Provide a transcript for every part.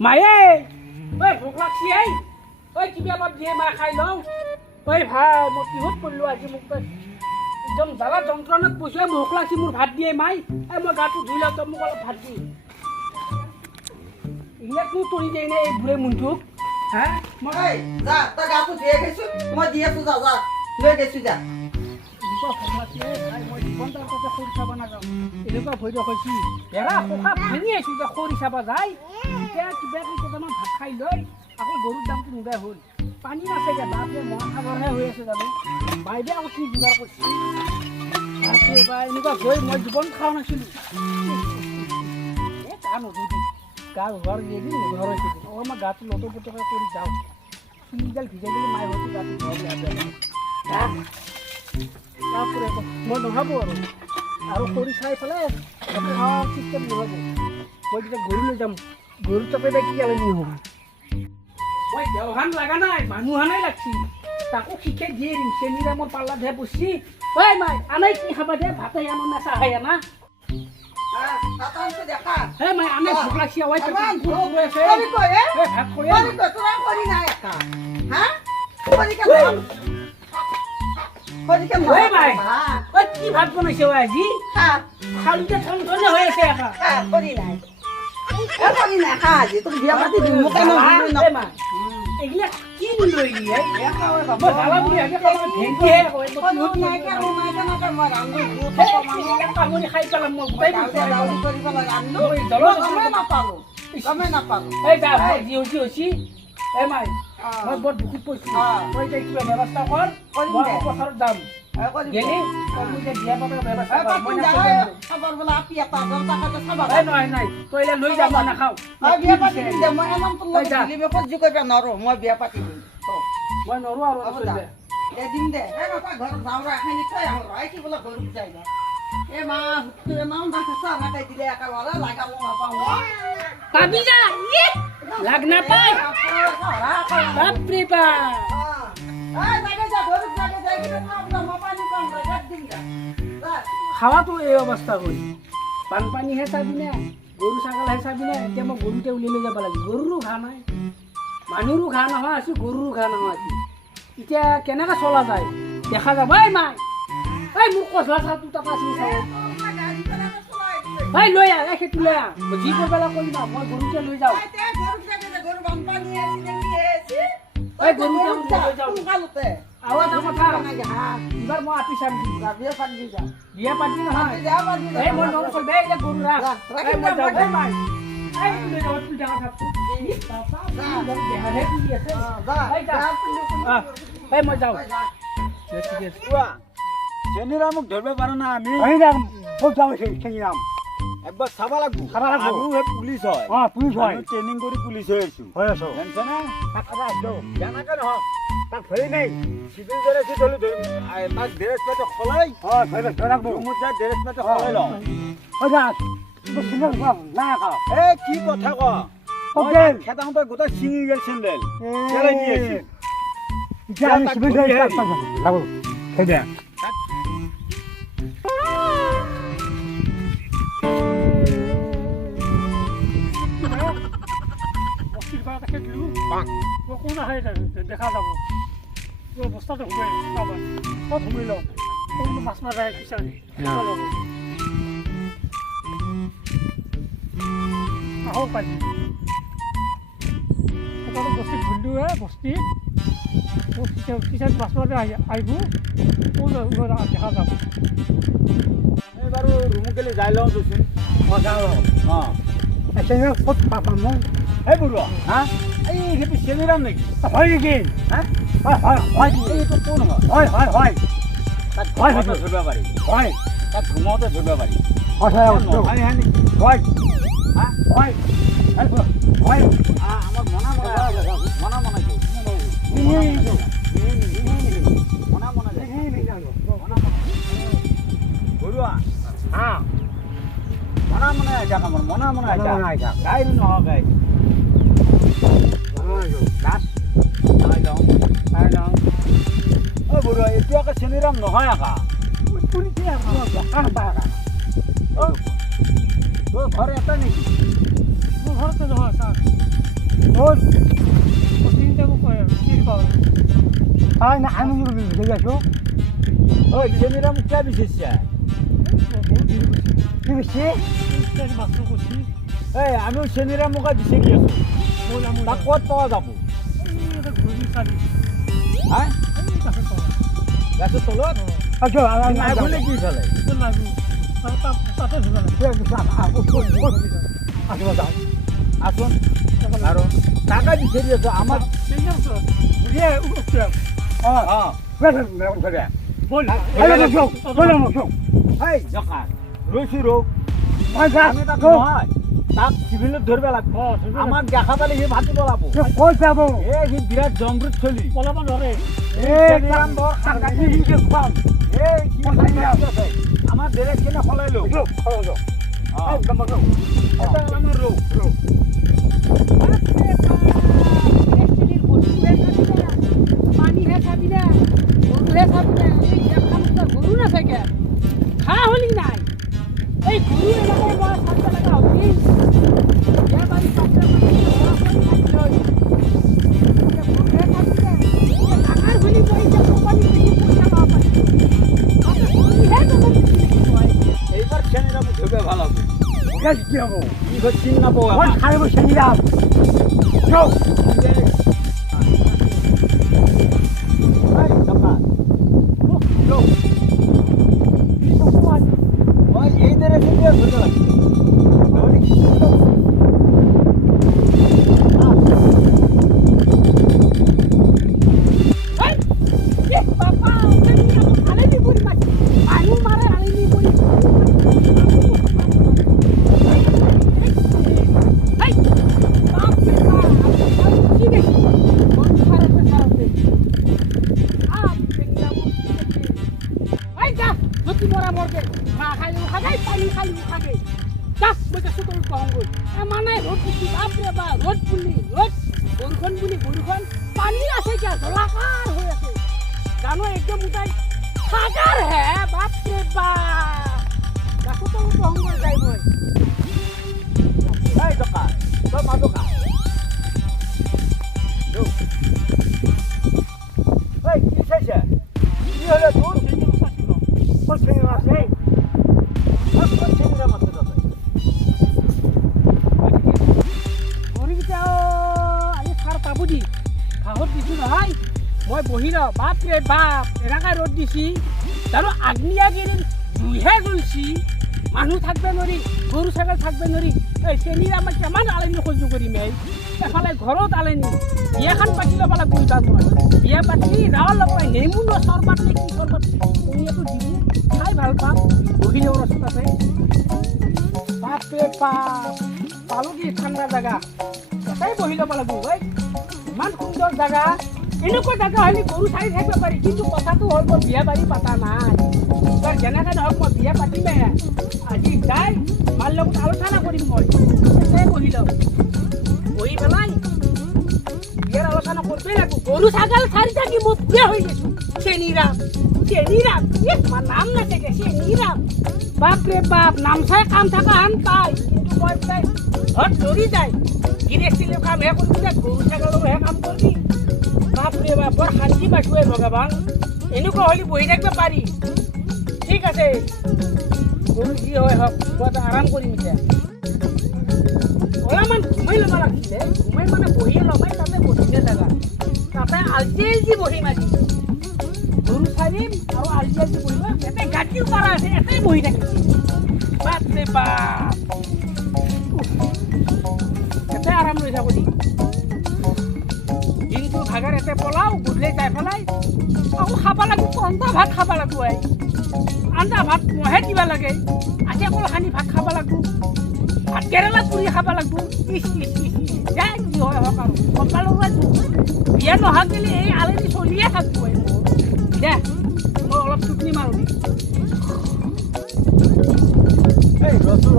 মায়ে ঐ ভোক লাগছি এই ঐ কিবা অলপ দিয়ে মা খাই লওঁ ঐ ভাই মই কিহত পৰিলোঁ আজি মোক একদম জ্বালা যন্ত্ৰণাত পইচা ভোক লাগছি মোৰ ভাত দিয়ে মাই এই মই গাটো ধুই লওঁ তই মোক অলপ ভাত দি ইয়াকনো তৰি দিয়ে নে এই বুঢ়ে মুণ্ঠুক হা মই যা তই গাটো ধুয়ে গৈছো মই দি আছো যা যা লৈ গৈছো যা এনেকুৱা ভোক লাগছি ভাই মই জীৱন তাৰ কথা খৰি চাব নাযাওঁ এনেকুৱা ভয় দেখুৱাইছি এৰা পোখা ভাঙি আহিছোঁ যে খৰি চাব যায় এতিয়া কিবা কেইটামান ভাত খাই লৈ আকৌ গৰুৰ দামটো নোদাই হ'ল পানী নাথাকে বাপৰে মহা সাগৰহে হৈ আছে জানো বাইদে আকৌ কি যোগাৰ কৰিছে বাপৰে বা এনেকুৱা গৈ মই জীৱন খোৱা নাছিলোঁ এই গা নধুবি গা ঘৰ গেলি নধৰ হৈছে মই গাটো লটো পটকে কৰি যাওঁ চুলিডাল ভিজাই দিলে মায়ে হয়তো গাটো ঘৰ তাৰপৰে মই নহ'ব আৰু খৰি চাই পেলাই চিষ্টেম নহ'ব মই যেতিয়া গৰু লৈ যাম গৰু তাপে বা কি আনি হ'ব মই দেওহান লগা নাই মানুহহানেই লাগছি তাকো শিকাই দিয়ে দিম চেনীৰে মোৰ পাল্লাতহে বসছি ঐ মাই আনাই কি খাবা দে ভাতে আনো না চাহে আনা হে মাই আনে ভোক লাগছি আৱাই ভাত কৰি কি ভাত বনাইছে আজি খালুতে ঠন ঠনে হৈ আছে এগিলা কি লৈ খাই পেলাম মই হৈছি এই মাই মই বৰ দুখত পৰিছোঁ তই এতিয়া কিবা ব্যৱস্থা কৰ মই পথাৰত যাম গেলি বিয়া পাতৰ ব্যৱস্থা নহয় নাই তই এতিয়া লৈ যাম মই নাখাওঁ মই বিয়া পাতি দিম মই বিয়া পাতি দিম মই নৰো আৰু দিম দে ঘৰত যাওঁ ৰাখানি থৈ আহোঁ কি বোলে গৰুক যায় না এই মা এমাউণ্ট আছে আমাকে দিলে একেবাৰে লাগাব নাপাওঁ পাবি যা লাগ নাপায় বাপৰে বাপ খাওয়াতো এই অৱস্থা কৰি বানপানীহে চাবিনে গৰু ছাগলহে চাবিনে এতিয়া মই গৰুতে উলিয়াই লৈ যাব লাগে গৰুৰো ঘাঁহ নাই মানুহৰো ঘাঁহ নহয় আছো গৰুৰো ঘাঁহ নহয় আজি এতিয়া কেনেকৈ চলা যায় দেখা যাব এই মাই এই মোক কচলা চাহ তোৰ তাত আছিল চাব ভাই লৈ আহ সেইটো লৈ আহ যি কৰিব কৰিম মই গৰুতে লৈ যাওঁ গৰুতে লৈ যাওঁ আৰু এটা কথা এইবাৰ মই আপি চাম বিয়া পাতি নহয় এই মই নৰো চল দে এতিয়া গৰু ৰাখ মই যাওঁ এই মাই এই লৈ যাওঁ তুই ডাঙৰ থাকছো দেহাহে তুলি আছে এই মই যাওঁ ঠিক আছে চেনীৰামক ধৰিব পাৰা না আমি ক'ত যাওঁ চেনীৰাম একবাৰ চাব লাগব পুলিচ হয় পুলিচ হয় ট্ৰেইনিং কৰি পুলিচ হৈ আছো হৈ আছো জানিছানে কেনেকে নহয় তাক ধৰি নাই চিভিল ড্ৰেছ ধৰি তাক ড্ৰেছ পাতি সলাই ৰুমত যাই ড্ৰেছ পাতি সলাই লওঁ এই কি কথা ক খেতাহঁতে গোটেই ছিঙি গেল চেণ্ডেল পেলাই দি আছে কোন আহে দেখা যাব বস্তাটো সোমাই ক'ত সোমাই লওঁ কোনটো মাছ নাযায় বিচাৰি আহক পাৰি বস্তি ধৰিলোহে বস্তি মাছ মাৰে আহিব দেখা যাব এই বাৰু ৰুমত গেলি যাই লওঁ দেচোন ক'ত পাম মই এই বৰুৱা হা এই সেইটো চেনীৰাম নেকি হয় নেকি হা হয় এইটো কোন হয় হয় হয় তাত হয় ধৰিব পাৰি হয় তাত ঘুমাওঁতে ধৰিব পাৰি হয় নহয় হে নেকি হয় হা হয় হয় আমাৰ মনা বৰুৱা হা মনা আইতা কামৰ মনা আইতা গাই নহয় গাই বৰুৱা এইটো আকৌ চেনীৰাম নহয় আকা তোৰ ঘৰে এটা নেই মোৰ ঘৰতে নহয় ছাৰ তোর চিন্তাকো কয় কি কয় তাই না আমি বুঝে গেছো ওই জেনিরাম কে বিশেষ কি বিশেষ মাছটো কৈছি এই আমিও জেনিরাম মুখা দিছে গিয়েছো তা কত পাওয়া যাবো ঘূৰি চাবি হ্যাঁ গাছের তলত না ঘুরলে কি ফেলে লাগু তাতে ধুবা আসুন আরো টাকা দিছে দিয়েছো আমার বল এই জকার রইছি রো আমি তাক নহয় তাক সিভিলত ধরবে লাগবে আমার দেখা পালে সে ভাতি বলাবো কই যাব এ সি বিরাট জমরুত চলি পলাব নৰে জেনিৰাম বড় খাঙ্গাটি দিছে খাম এই কি আছে আমাৰ দেৰে কেনা ফলাইলো এটা আমাৰ ৰো পানী হে খাবি না গৰু হে খাবি না এই খামটা গৰু না থাকে খা হলি নাই এই গৰু এলাকায় বড় সাতটা লাগা হবি ইয়া বাড়ি সাতটা টাকার হলি পয়সা কোম্পানি বেশি পয়সা পাওয়া পারে এইবার জেনিরাম ধরবে ভালো কি হবো কি হচ্ছিন না বউ ওই খাইব জেনিরাম চল এই দেরে দিয়ে ধরতে লাগে পানী আছে কিয় জলাকাৰ হৈ আছে জানো একদম উঠাই সাগৰ হে বাপৰে বাপ ৰাস্তাটো বহংগৰ যাই মই এই টকা তোর মা টকা এই কি চাইছে কি হলো তোর কোন ছেলে আছে কোন ছেলে মাছ দাদা গরিবটাও আজি সার পাবুজি ঘাঁহত দিছো নহয় মই বহি ৰ বাপৰে বাপ এনেকা ৰ'দ দিছি তাৰো আগ্নেয়গিৰিৰ জুইহে জ্বলছি মানুহ থাকবে নোৱাৰি গৰু ছাগল থাকবে নোৱাৰি এই চেনীৰ আমাৰ কিমান আলনি সহ্য কৰিম এই এফালে ঘৰত আলনি বিয়াখন পাতি ল'ব লাগিব ইবাৰ মই বিয়া পাতি ৰাৱৰ লগ পাই নেমু ন চৰবাত নে কি চৰবাত শুনিয়েতো দিবি খাই ভাল পাম বহি যাওঁ ৰাস্তাতে বাপৰে বাপ পালোঁ কি ঠাণ্ডা জেগা তাই বহি ল'ব লাগিব ঐ ইমান সুন্দৰ জেগা এনেকুৱা জেগা হ'লে গৰু চাৰি থাকিব পাৰি কিন্তু কথাটো হ'ল মই বিয়া বাৰী পতা নাই তই যেনেকৈ নহওক মই বিয়া পাতিমে আজি যাই মাৰ লগত আলোচনা কৰিম মই তাই বহি লওঁ বহি পেলাই বিয়াৰ আলোচনা কৰিবই লাগিব গৰু ছাগল চাৰি থাকি মই বিয়া হৈ গৈছোঁ চেনীৰাম তোমাৰ নাম নাথাকে চেনীৰাম বাপৰে বাপ নাম চাই কাম থকা হান পাই কিন্তু মই বোলে ঘৰত দৌৰি যায় গৃহস্থলীৰ কামহে কৰিবি নে গৰু ছাগলৰহে কাম কৰিবি বাপৰে বাপ বৰ শান্তি পাইছোঁ এই ভগৱান এনেকুৱা হ'লে বহি থাকিব পাৰি ঠিক আছে গৰু যি হয় হওক মই এটা আৰাম কৰিম এতিয়া অলপমান ঘুমাই ল'ব লাগিছিলে ঘুমাই মানে বহিয়ে ল'বাই তাতে বহিলে জেগা তাতে আলজি বহিম আজি গৰু চাৰিম আৰু আলজি বহিব এতে গাঁঠিও কৰা আছে এটাই বহি থাকিম বাপৰে বাপ এতে আৰাম লৈ যাব দিম দিনটো ভাগৰ এতে পলাও গধূলি যাই পেলাই আকৌ খাব লাগিব আঞ্জা ভাত খাব লাগিব আঞ্জা ভাত মহে দিব লাগে আজি অকল সানি ভাত খাব লাগিব ভাত কেৰেলা পুৰি খাব লাগিব যায় কি হয় হওক আৰু কঁকালৰ বিয়া নহওক বুলি এই আলহী চলিয়ে থাকিব দে মই অলপ টুপনি মাৰোঁ এই ৰচুৰ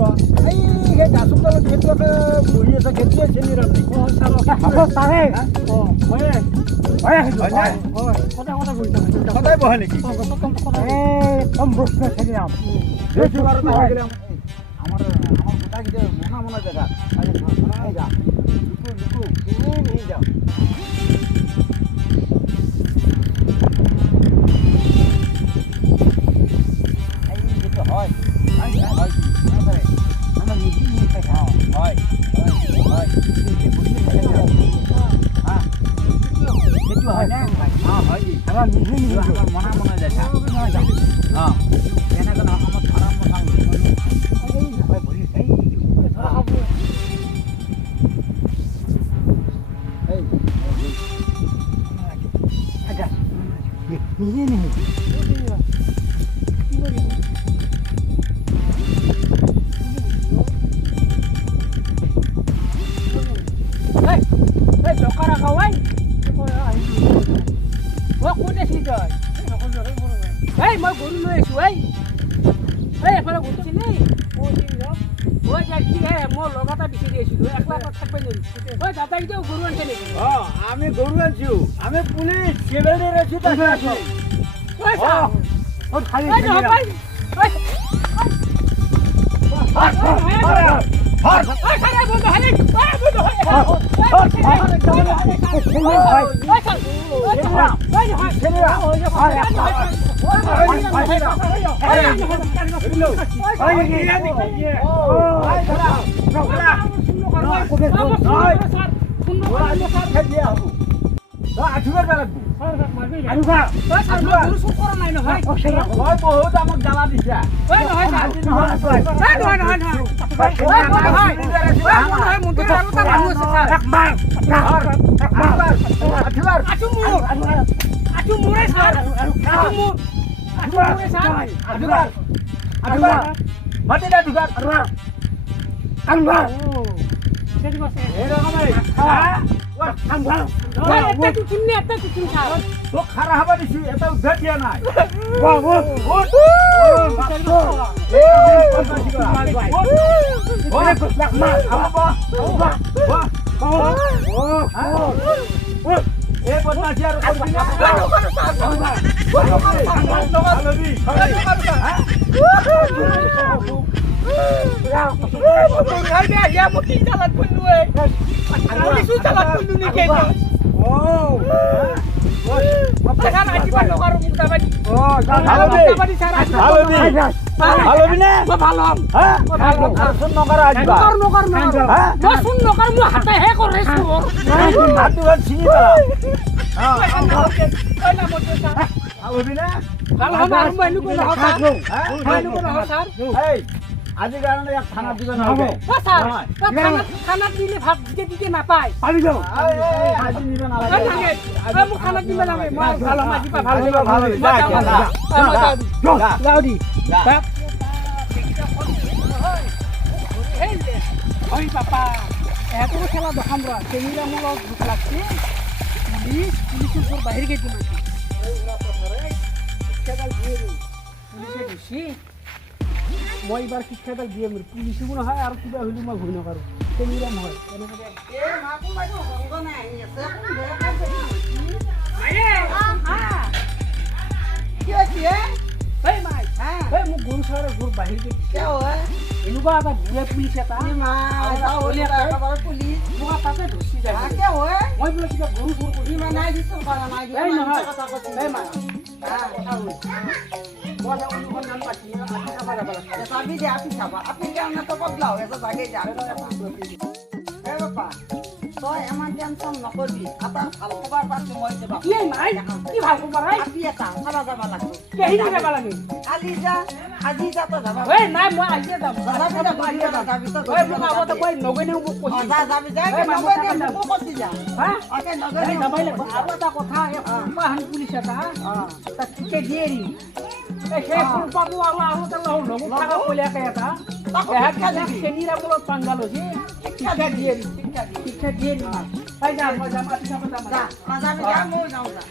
এই সেই গাছৰ তলত খেতিয়কে বহি আছে খেতি আছে নিৰামে সদায় বহে নেকি আমার গোটা গিয়ে মনা জায়গা আরে এই যা লুকু এই যাও এই যেটা হয় আমার নিজে নিয়ে খাই হয় হ্যাঁ কিছু হয় না হ্যাঁ হয় আমার নিজে নিয়ে আমার মনা জায়গা হ্যাঁ কেন কেন আমার খারাপ মশা হয় বলি তাই এই আচ্ছা নিজে নিয়ে মই গৰু লৈ আছো এফালে গৈছিলি মই কি মই লগা এটা বিচাৰি আছিলো একলা থাকব নোৱাৰি দাদা এতিয়াও গৰু আনিছে নেকি আমি গরু আনছি আমি পুলিশ সেবেলে রেছি তাকে আছি ও খালি বহুত আমাক জ্বালা দিছে তো খারা হবা দিছি এটা উদ্ধার দিয়া নাই আজি কারণে এক থানা দিবে না হবে খানা দিলে ভাত দিতে নাপায় পানি দাও আজি নিবে না লাগে মোক খানা দিবে না মই ভালো মাজি পা ভালো ভালো যাও দি ওই বাবা এত খেলা দেখাম রা সেমিরা মোলা ভুক লাগছে পুলিশের উপর বাহির গেছে পুলিশে দিছি মই এবার শিক্ষাদাল দিয়ে মোৰ পুলিচো নহয় আৰু কিবা হইলো মই ভয় নকৰো সেমিৰা নহয় মোক গৰু চৰে ঘৰ বাহিৰ গেছে এনেকুৱা এটা বুঢ়া পুলিচ এটা মোক তাতে ধুচি যায় মই বোলে কিবা গৰু চোৰ কৰি তই এমান টেনচন নকৰবি এটা ভাল খবৰ পাইছো মই যাবা কি নাই কি ভাল খবৰ আই আপি এটা চাবা যাব লাগব কেহি যাব লাগে কালি যা আজি যা তো যাবা এই নাই মই আজি যাম যাবি তো ওই মোক আগতে কই নগনে মোক কৈছি যা যাবি যা নগনে মোক কৈছি যা হা ওকে এই নগনে যাবাই লাগব আৰু এটা কথা এই মাহান পুলিচ এটা তাক টিকে দিয়েৰি এই সেই ফুলপাবো আৰু এটা লগ থাকা কইলাকে এটা সেনিরা বলত পাঙ্গাল হইছে শিক্ষা দিয়েরি তাই যা মই যাম আপনি যাবা যা যাবি যা মই যাও যা